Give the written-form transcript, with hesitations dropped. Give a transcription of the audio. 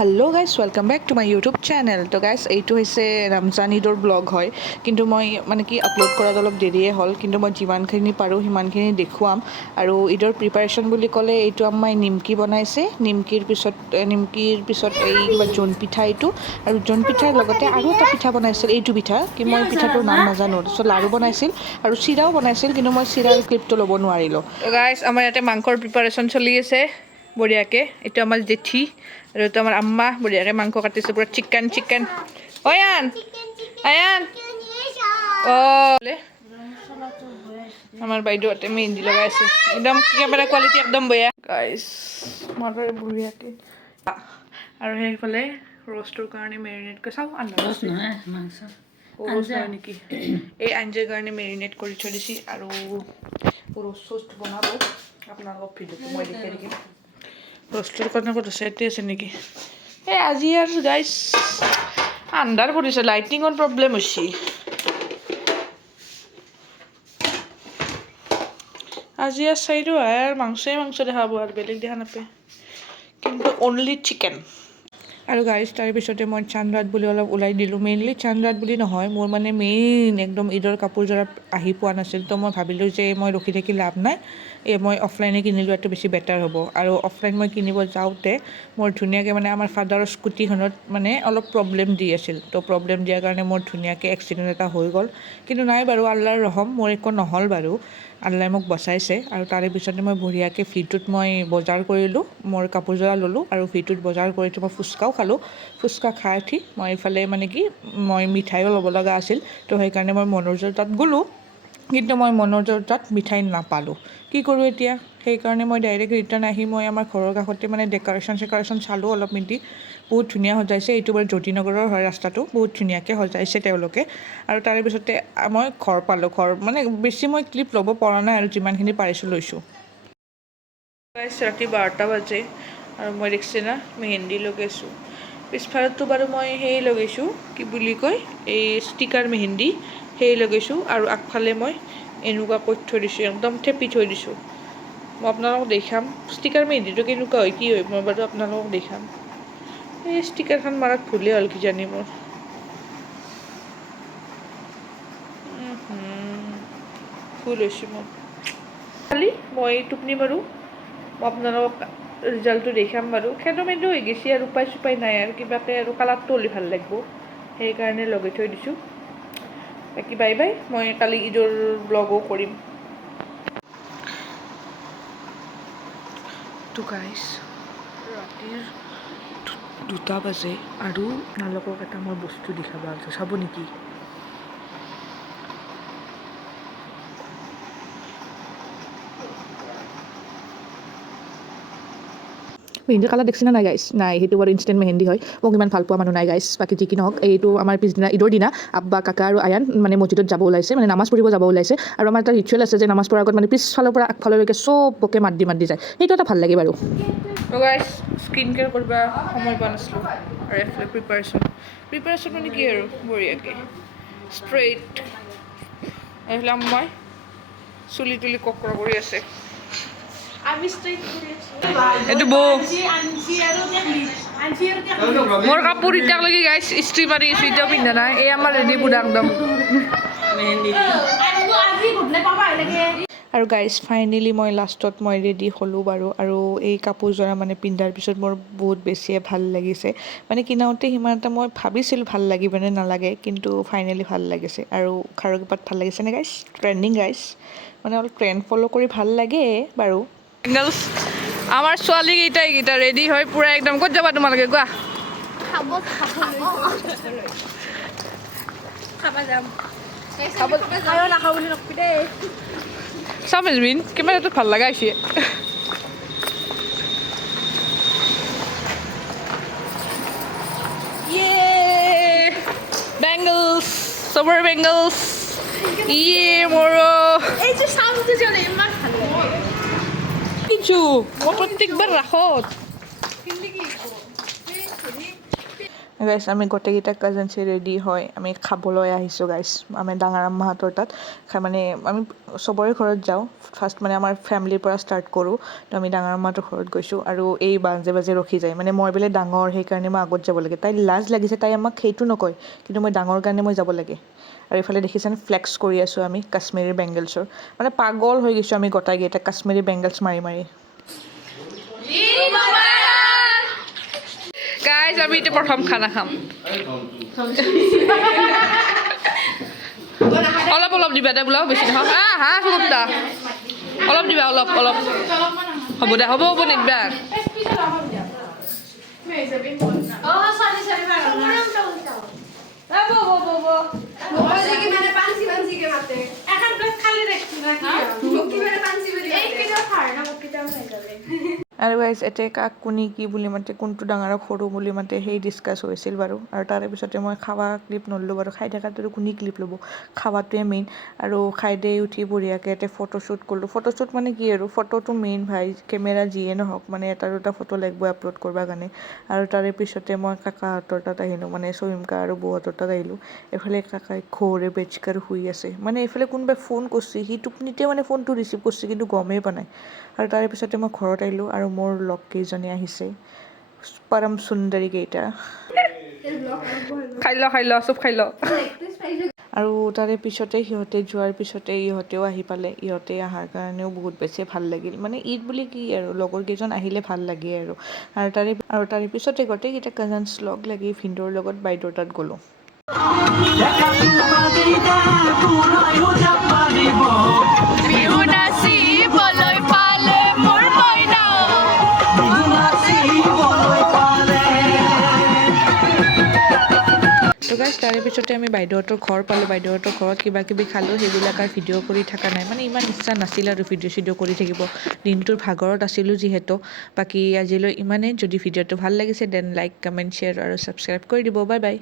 Hello' guys welcome back to my YouTube channel. তো guys এইটো হৈছে ৰমজান ঈদৰ ব্লগ হয়, কিন্তু মই মানে কি আপলোড কৰাত অলপ দেৰিয়ে হ'ল, কিন্তু মই যিমানখিনি পাৰোঁ সিমানখিনি দেখুৱাম। আৰু ঈদৰ প্ৰিপাৰেশ্যন বুলি ক'লে এইটো আম্মাই নিমকি বনাইছে, নিমকিৰ পিছত এই কিবা জোন পিঠা এইটো, আৰু জোন পিঠাৰ লগতে আৰু এটা পিঠা বনাইছিল, এইটো পিঠা কি মই পিঠাটোৰ নাম নাজানো। তাৰপিছত লাৰু বনাইছিল আৰু চিৰাও বনাইছিল, কিন্তু মই চিৰাৰ ক্লিপটো ল'ব নোৱাৰিলোঁ। তো গাইজ আমাৰ ইয়াতে মাংসৰ প্ৰিপাৰেশ্যন চলি আছে বঢ়িয়াকৈ। এইটো আমাৰ জেঠি আৰু এইটো আমাৰ আম্মা বঢ়িয়াকৈ মাংস কাটিছে, পুৰা চিকেন। অয়ান আয়ান আমাৰ বাইদেউহঁতে মেহেন্দি লগাই আছে, একদম কেমেৰা কোৱালিটি একদম বেয়া গাইজ, মাৰে বঢ়িয়াকৈ। আৰু সেইফালে ৰ'ষ্টৰ কাৰণে মেৰিনেট কৰি চাওঁ ৰ'ষ্ট হয় নেকি, এই আঞ্জাৰ কাৰণে মেৰিনেট কৰি থৈ দিছে। আৰু ৰ'ষ্ট বনাব আপোনালোকক ভিডিঅ'টো মই দেখাই থাকিম। ৰ'ষ্টৰ কাৰণে ক'ত আছে, ইয়াতে আছে নেকি? এই আজি আৰু গাইজ আন্ধাৰ পৰিছে, লাইটিঙৰ প্ৰব্লেম হৈছে। আজি আৰু চাইটো আৰু মাংস দেখা পাব, আৰু বেলেগ দেখা নাপায়, কিন্তু অনলি চিকেন। আৰু গাইজ তাৰপিছতে মই চান্দ ৰাত বুলি অলপ ওলাই দিলোঁ। মেইনলি চান্দ ৰাত বুলি নহয়, মোৰ মানে মেইন একদম ঈদৰ কাপোৰযোৰা আহি পোৱা নাছিল, তো মই ভাবিলোঁ যে মই ৰখি থাকি লাভ নাই, মই অফলাইনে কিনি লোৱাটো বেছি বেটাৰ হ'ব। আৰু অফলাইন মই কিনিব যাওঁতে মোৰ ধুনীয়াকৈ মানে আমাৰ ফাদাৰৰ স্কুটিখনত মানে অলপ প্ৰব্লেম দি আছিল, তো প্ৰব্লেম দিয়াৰ কাৰণে মোৰ ধুনীয়াকৈ এক্সিডেণ্ট এটা হৈ গ'ল। কিন্তু নাই বাৰু, আল্লাহৰ ৰহম, মোৰ একো নহ'ল বাৰু, আল্লাহে মোক বচাইছে। আৰু তাৰে পিছতে মই বঢ়িয়াকৈ ভিটোত মই বজাৰ কৰিলোঁ, মোৰ কাপোৰযোৰা ল'লোঁ আৰু ভিটোত বজাৰ কৰি মই ফুচকাও খালোঁ। ফুচকা খাই উঠি মই এইফালে মানে কি মই মিঠাইও ল'ব লগা আছিল, তো সেইকাৰণে মই মনোজৰ তাত গ'লোঁ, কিন্তু মই মনোজৰ তাত মিঠাই নাপালোঁ। কি কৰোঁ এতিয়া? সেইকাৰণে মই ডাইৰেক্ট ৰিটাৰ্ণ আহি মই আমাৰ ঘৰৰ কাষতে মানে ডেক'ৰেশ্যন চালোঁ অলপ মিনিট, বহুত ধুনীয়া সজাইছে। এইটো বাৰু জ্যোতিনগৰৰ হয় ৰাস্তাটো, বহুত ধুনীয়াকৈ সজাইছে তেওঁলোকে। আৰু তাৰে পিছতে মই ঘৰ পালোঁ, মানে বেছি মই ক্লিপ ল'ব পৰা নাই আৰু যিমানখিনি পাৰিছোঁ লৈছোঁ। ৰাতি 12টা বাজে আৰু মই দেখিছে না মেহেন্দি লগাইছোঁ। পিছফালতো বাৰু মই সেই লগাইছোঁ, কি বুলি কয়, এই ষ্টিকাৰ মেহেন্দি সেই লগাইছোঁ। আৰু আগফালে মই এনেকুৱা কৰি থৈ দিছোঁ, একদম থেপি থৈ দিছোঁ। মই আপোনালোকক দেখাম ষ্টিকাৰ মেহেন্দিটো কেনেকুৱা হয়, কি হয়, মই বাৰু আপোনালোকক দেখাম। এই ষ্টিকাৰখন মাৰাত ভুলেই হ'ল কিজানি মোৰ। ভুল হৈছে মোৰ। খালি মই টোপনি মাৰোঁ, মই আপোনালোকক ৰিজাল্টটো দেখাম বাৰু। খেদো হৈ গৈছে আৰু উপায় নাই আৰু, কিবাকৈ আৰু কালাৰটো হ'লে ভাল লাগিব, সেইকাৰণে লগাই থৈ দিছোঁ। বাকী বাই বাই, মই কালি ঈদৰ ব্লগো কৰিম। তো গাইজ ৰাতিৰ 2টা বাজে আৰু আপোনালোকক এটা মই বস্তু দেখাব আছোঁ, চাব নেকি? মেহেন্দিৰ কালাৰ দেখিছে নাই গাইছ? নাই, সেইটো বাৰু ইনষ্টেণ্ট মেহেন্দি হয়, মোক ইমান ভাল পোৱা মানুহ নাই গাইছ। বাকী যি কি নহওক, এইটো আমাৰ পিছদিনা ঈদৰ দিনা আব্বা, কাকা আৰু আয়ান মানে মছজিদত যাব ওলাইছে, মানে নামাজ পঢ়িব যাব ওলাইছে। আৰু আমাৰ এটা ৰিচুৱেল আছে যে নামাজ পঢ়াৰ আগত মানে পিছফালৰ পৰা আগফাললৈকে চবকে মাত দি যায়, সেইটো এটা ভাল লাগে বাৰু। গাইছ স্কিন কেয়াৰ কৰিব সময় পোৱা নাছিলোঁ, আৰু এইফালে প্ৰিপাৰেশ্যন মানে কি আৰু বঢ়িয়াকৈ ষ্ট্ৰেইট। এইফালে মই চুলি তুলি ককৰা কৰি আছে। এইটো বৌ মোৰ কাপোৰ এতিয়ালৈকে গাইছ ইস্ত্ৰি মাৰি আছোঁ, এতিয়াও পিন্ধা নাই। এই আমাৰ ৰেডি বুঢ়া একদম। আৰু গাইজ ফাইনেলি মই লাষ্টত মই ৰেডি হ'লোঁ বাৰু। আৰু এই কাপোৰযোৰা মানে পিন্ধাৰ পিছত মোৰ বহুত বেছিয়ে ভাল লাগিছে, মানে কিনাওতে সিমান এটা মই ভাবিছিলোঁ ভাল লাগিবনে নালাগে, কিন্তু ফাইনেলি ভাল লাগিছে। আৰু খাৰুকেইপাত ভাল লাগিছেনে গাইজ? ট্ৰেণ্ডিং গাইজ, মানে অলপ ট্ৰেণ্ড ফ'ল' কৰি ভাল লাগে বাৰু। বেংগলছ আমাৰ ছোৱালীকেইটা ৰেডি হয় পূৰা একদম। ক'ত যাবা তোমালোকে কোৱা? চাম এজবিন কেমেৰাটোত ভাল লগা হৈছে। বেংগলছ চবৰে বেংগলছ মোৰো মই প্ৰত্যেকবাৰ ৰাসত গাইছ আমি গোটেইকেইটা কাজিনছে ৰেডি হয় আমি খাবলৈ আহিছোঁ গাইছ আমি ডাঙৰ আম্মাহঁতৰ তাত মানে আমি চবৰে ঘৰত যাওঁ ফাৰ্ষ্ট মানে আমাৰ ফেমিলিৰ পৰা ষ্টাৰ্ট কৰোঁ তো আমি ডাঙৰ আম্মাহঁতৰ ঘৰত গৈছোঁ আৰু এই বাজে বাজে ৰখি যায় মানে মই বোলে ডাঙৰ সেইকাৰণে মই আগত যাব লাগে তাই লাজ লাগিছে তাই আমাক সেইটো নকয় কিন্তু মই ডাঙৰ কাৰণে মই যাব লাগে আৰু এইফালে দেখিছেনে ফ্লেক্স কৰি আছোঁ আমি কাশ্মীৰী বেংগলছৰ মানে পাগল হৈ গৈছোঁ আমি গোটাইকেইটা কাশ্মীৰী বেংগলছ মাৰি মাৰি গাইজ আমি এতিয়া প্ৰথম খানা খাম অলপ অলপ দিবা দে বোলা বেছি নহয় হা সুগুপ্তা অলপ দিবা অলপ অলপ হ'ব দে হ'ব হ'ব নিদিবা আৰু গাইজ এতিয়া কাক কোনি কি বুলি মাতে কোনটো ডাঙৰক সৰু বুলি মাতে সেই ডিছকাছ হৈছিল বাৰু আৰু তাৰে পিছতে মই খাৱা ক্লিপ নল'লোঁ বাৰু খাই থকাটো কোনে ক্লিপ ল'ব খাৱাটোৱে মেইন আৰু খাই দেই উঠি বঢ়িয়াকৈ এতিয়া ফটোশ্বুট কৰিলোঁ ফটোশ্বুট মানে কি আৰু ফটোটো মেইন ভাই কেমেৰা যিয়ে নহওক মানে এটা দুটা ফটো লাগিব আপলোড কৰিব কাৰণে আৰু তাৰে পিছতে মই কাকাহঁতৰ তাত আহিলোঁ মানে চয়িমকা আৰু বৌহঁতৰ তাত আহিলোঁ এইফালে কাকাই ঘৰে বেচকাৰ শুই আছে মানে এইফালে কোনোবাই ফোন কৰিছে সি টোপনিতে মানে ফোনটো ৰিচিভ কৰিছে কিন্তু গমেই পোৱা নাই আৰু তাৰে পিছতে মই ঘৰত আহিলোঁ আৰু মোৰ লগ কেইজনী আহিছে পৰম সুন্দৰী কেইটা খাই ল চব খাই ল আৰু তাৰে পিছতে সিহঁতে যোৱাৰ পিছতে ইহঁতেও আহি পালে ইহঁতে অহাৰ কাৰণেও বহুত বেছি ভাল লাগিল মানে ঈদ বুলি কি আৰু লগৰ কেইজন আহিলে ভাল লাগে আৰু তাৰে পিছতে গোটেইকেইটা কাজিনছ লগ লাগি ভিনদেউৰ লগত বাইদেউৰ তাত গ'লোঁ তো গাইজ তাৰে পিছতে আমি বাইদেউহঁতৰ ঘৰ পালোঁ বাইদেউহঁতৰ ঘৰত কিবা কিবি খালোঁ সেইবিলাক আৰু ভিডিঅ' কৰি থকা নাই মানে ইমান ইচ্ছা নাছিল আৰু ভিডিঅ' চিডিঅ' কৰি থাকিব দিনটোৰ ভাগৰত আছিলোঁ যিহেতু বাকী আজিলৈ ইমানেই যদি ভিডিঅ'টো ভাল লাগিছে দেন লাইক কমেণ্ট শ্বেয়াৰ আৰু ছাবস্ক্ৰাইব কৰি দিব বাই বাই